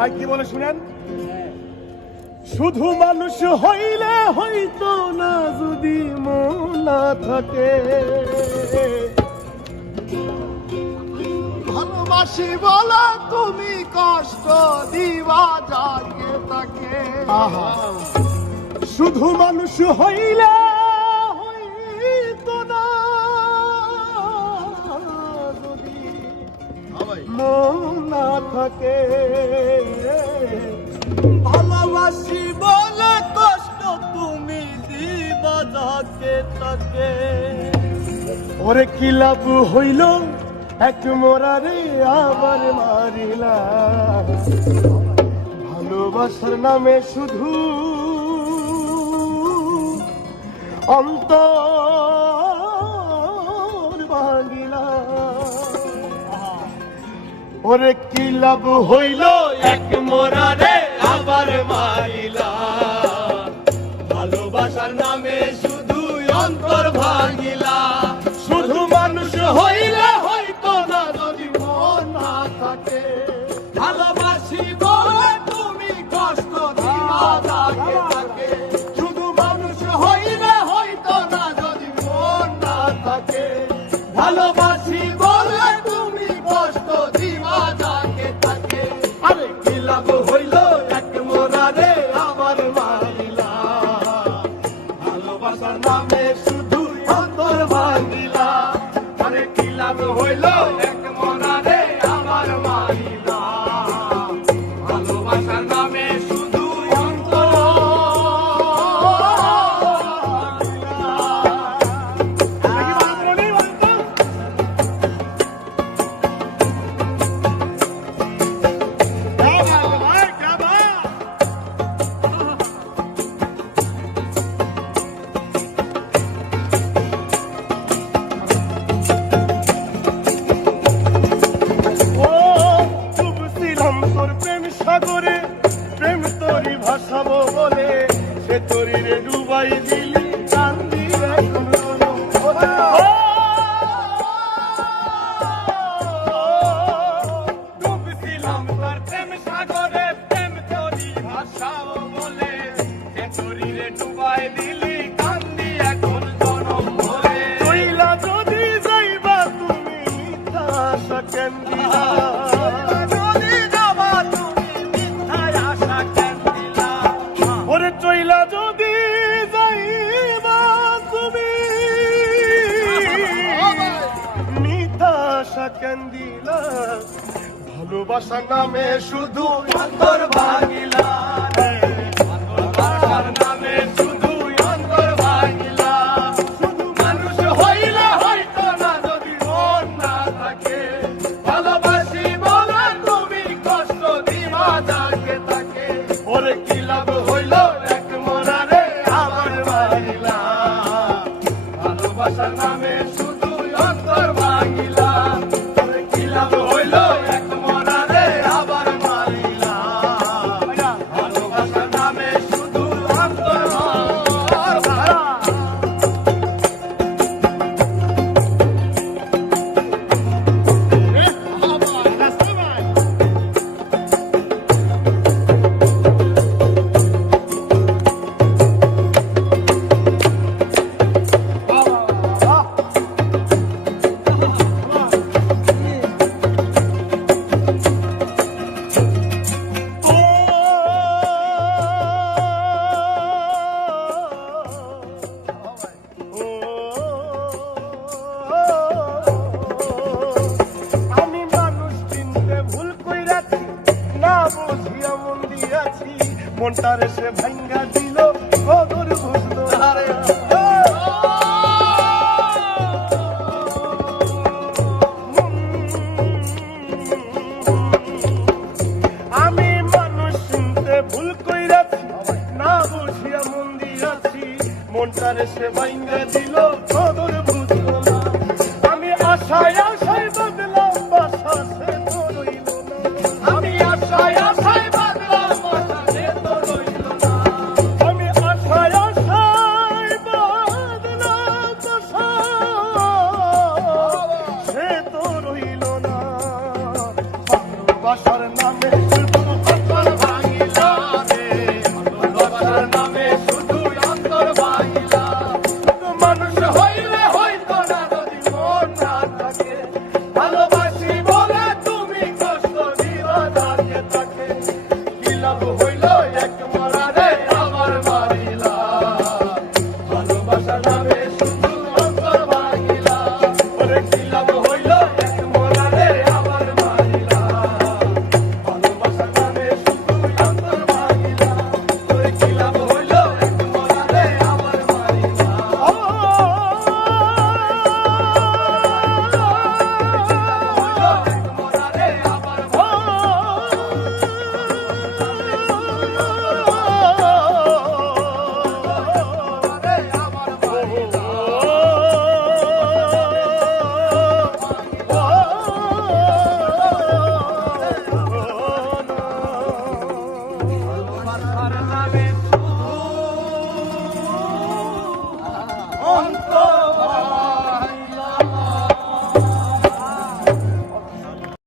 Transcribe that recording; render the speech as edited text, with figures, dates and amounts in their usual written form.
ভাই কি বলে শুনেন, শুধু মানুষ হইলে হইতো না যদি মন না থাকে, ভালোবাসি বলে তুমি কষ্ট দিবা যাকে তাকে। শুধু মানুষ হইলে হইতো না যদি মন না থাকে, ভালোবাসি বলে কষ্ট তুমি দিবা যাকে তাকে। ওরে কি লাভ হইল এক মরারে আবার মারিলা, ভালোবাসার নামে শুধু অন্তর ভাঙিলা। ওরে কি লাভ হইল এক মরারে আবার মারিলা, ভালোবাসার নামে শুধু অন্তর ভাঙিলা। শুধু মানুষ হইলে হয়তো না যদি মন না থাকে, ভালোবাসি বলে তুমি কষ্ট দিবা যাকে তাকে। শুধু মানুষ হইলে হয়তো না যদি মন না থাকে, ভালোবাসি বলে তুমি কষ্ট দিবা যাকে তাকে। আরে কি লাভ হইল এক মরারে আবার মারিলা, ভালোবাসার নামে শুধু অন্তর ভাঙিলা। আরে কি লাভ হইল এক মরারে আবার মারিলা, ভালোবাসার নামে শুধু অন্তর সাগরে প্রেম তরি ভাসাবো বলে, সে তরিরে ডুবাই দিলি কান্দি এখন ডুবছিলাম তোর প্রেম সাগরে, প্রেম তরি ভাসাবো বলে, সে তরিরে ডুবাই দিলি কান্দি এখন জনম ভরে। কইলা যদি যাইবা তুমি মিথ্যা আশা কেন দিলা, ওরে চইলা যদি যাইবা তুমি মিথ্যা আশা কেন দিলা, ভালোবাসার নামে শুধু অন্তর ভাঙিলা, ভালোবাসার নামে শুধু অন্তর ভাঙিলা। শুধু মানুষ হইলে হয়তো না যদি মন না থাকে, ভালোবাসি বলে তুমি কষ্ট দিবা যাকে তাকে। ওরে কি লাভ হইল এক মরারে আবার মারিলা, ভালোবাসার নামে শুধু অন্তর ভাঙিলা। ওরে কি লাভ হইল এক মরারে আবার মারিলা, ভালোবাসার নামে শুধু অন্তর ভাঙিলা। আমি মানুষ চিনতে ভুল কইরাছি, না বুঝিয়া মন দিয়াছি, মনটারে সে ভাঙ্গা দিল কদর বুঝলো না। আমি মানুষ চিনতে ভুল কইরাছি, না বুঝিয়া মন দিয়াছি, মনটারে সে ভাঙ্গা দিল কদর বুঝলো না। আমি আশায় আশায় বাদলাম বাসা, সে তো রইল না। আমি আশায় আশায় বাঁধলাম বাসা, সে তো রইল না। আমি আশায় আশায় বাদলাম বাসা, সে তো রইল না। ভালোবাসার নামে শুধু কথা মোরারে আমার মোরারে আমার মহিলা ভালোবাসার নামে